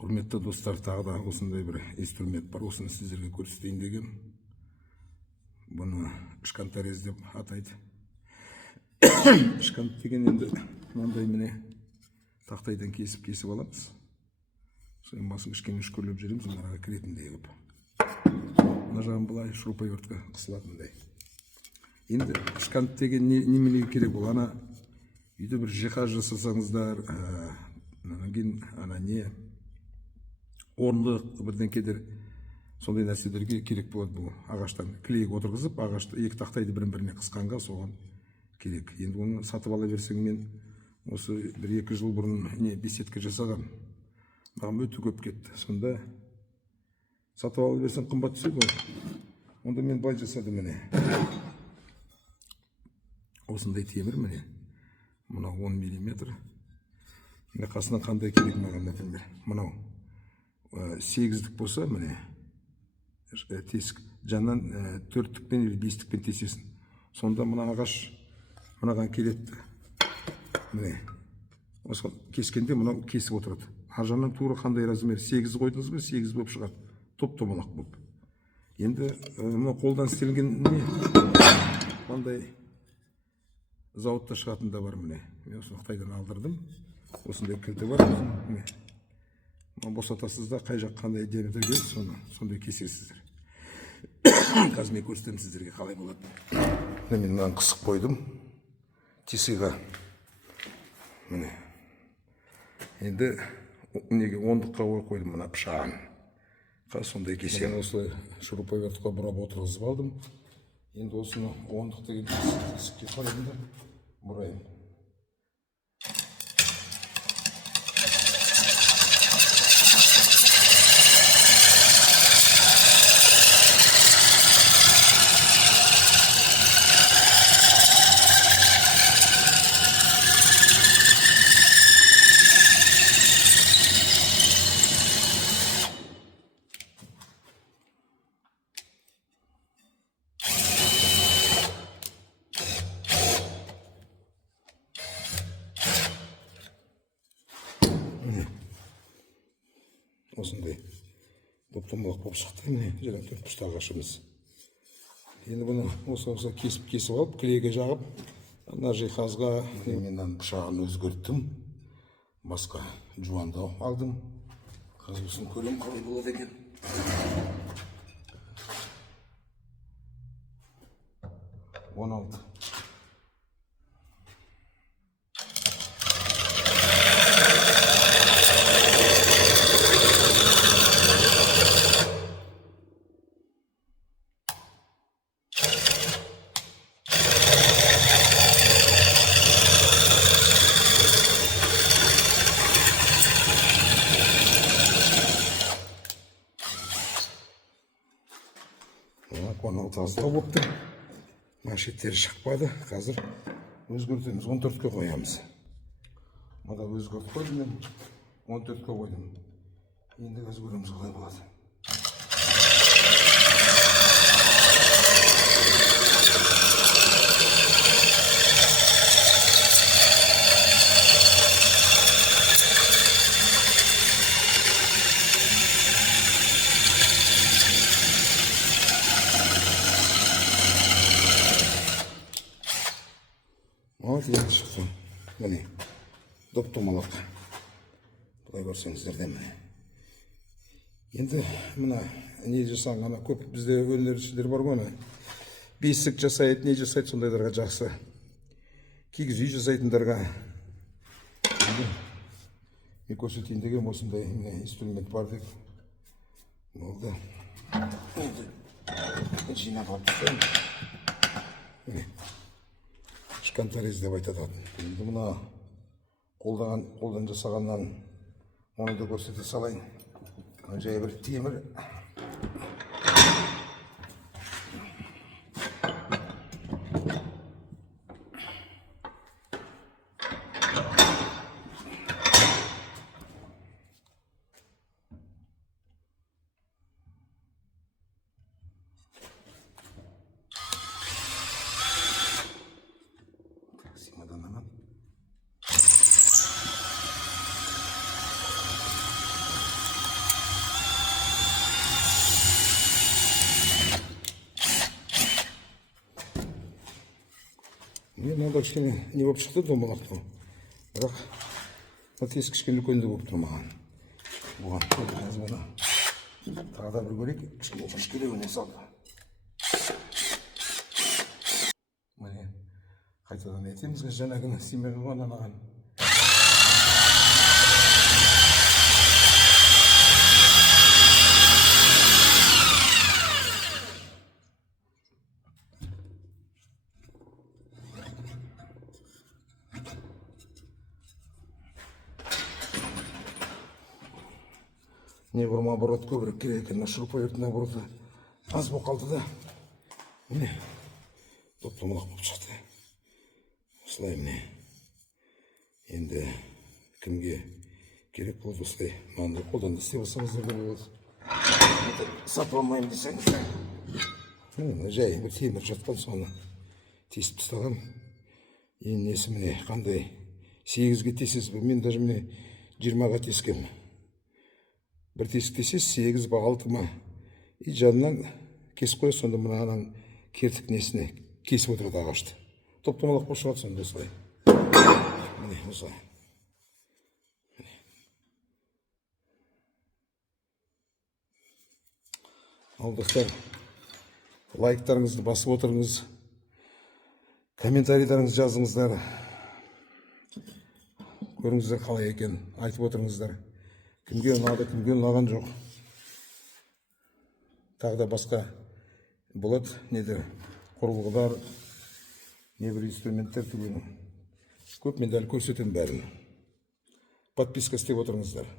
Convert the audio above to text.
Құрметті достар, тағы да осындай бір инструмент бар, осыны сіздерге көрсетейін деген. Бұны шканторез деп атайды. Шкант деген енді мынандай міне тақтайдан кесіп аламыз. Соның басын кішкене үшкірлеп жүреміз, мұнаға кіретіндей қылып. Мына жағын былай шурупайвертқа қысылатындай. Енді шкант деген неменеге керек ол? Ана үйде бір жиһаз жасасаңыздар, не орындық бірдеңкедер сондай нәрселерге керек болады. Бұл ағаштан клейік отырғызып, ағашты екі тақтайды бірін-біріне қысқанға соған керек. Енді оны сатып ала берсең, мен осы 1-2 жыл бұрын беседка жасаған. Маған өте көп кетті. Сонда сатып ала берсең қымбат түседі ғой. Онда мен былай жасадым міне. Осындай темір міне. Мынау 10 мм. Міне қасынан қандай керек маған, например. Мынау 8-дік болса, міне тесік жаннан 4-тікпен или 5-тікпен тесесін. Сонда мына ағаш мынаған келетті. Міне осы кескенде мынау кесіп отырады. Ар жағынан тура қандай размер 8 қойдыңыз ба, 8 болып шығады. Топ-томалақ болып. Енді мына қолдан істелген не? Мынандай зауытта шығатын да бар міне. Мен осыны Қытайдан алдырдым. Осындай кілті бар. Босатасыз да қай жақ қандай диаметр келеді, сондай кесесіздер. Қазір мен көрсетемін сіздерге қалай болады. Мен мынаны қысып қойдым тесіға. Міне. Енді неге 10-дыққа қойдым мына пышағын. Сондай кесе. Мен осылай шурупайвертқа бұрап отырғызып алдым. Енді осыны 10-дық деген тесікке қойдым да бұрайын. Осындай топ-томалақ болып шықты. Міне жаңа төртбұрышты ағашымыз. Енді бұны осы кесіп алып, клейге жағып, ана жиһазға мен пышағын өзгерттім. Басқа жуандау алдым. Қазір осыны көрем қалай болады екен. Он алты. Таздау болыпты. Маншеттері шықпады. Қазір өзгертеміз. 14-ке қоямыз. Мұда өзгертіп қойдым мен. 14-ке қойдым. Енді қазір көреміз қалай болады. Енді шықты. Міне, топ-томалақ. Бұлай көрсеңіздер де міне. Енді мына не жасаң, ана көп бізде өнершілер бар ғой, бесік жасайды, не жасайды, сондайларға жақсы. Кигіз үй жасайтындарға. Мен көрсетейін деген осындай инструмент бар деп. Болды. Енді жинап алып түсем. Міне. Шканторез деп айтады. Енді мұна қолдан жасағаннан оны да көрсете салайын. Жай бір темір. тесікке кішкене не болып шықты домалақ бұл. Бірақ бұл тесік кішкене үлкенді болып тұр маған. Бұған қазір бұны тағы да бір көрейік. Кішкелеуіне салды. Міне қайтадан етеміз жаңағыны істемей қалған анаған. Не бұрым оборот көбірек керек екен, шурповерттің обороты аз болып қалды да. Міне, топ-томалақ болып шықты. Осылай міне. Енді кімге керек болды осылай. Мынандай қолдан істеп алсаңыздар да болады. Сатып алмаймын десеңіз. Міне, жай бір темір жатқан соны тесіп тастағам. Енді несі міне қандай 8-ге тесесіз, мен даже міне 20-ға тескем. Бір тесік тесес 8 ба 6 ма. И жанынан кесіп қойып, сонда мынаның кертік несіне кесіп отырады ағашты. Топ-томалақ болып шығады сонда осылай. Міне осылай. Ал достар, лайктарыңызды басып отырыңыз, комментарийлеріңізді жазыңыздар. Көріңіздер қалай екен, айтып отырыңыздар. Кімге ұнады, кімге ұнаған жоқ. Тағы да басқа болады, недер, құрылғылар, не бір инструменттер түгелі. Көп мен дәл көрсетемін бәрін. Подписка істеп отырыңыздар.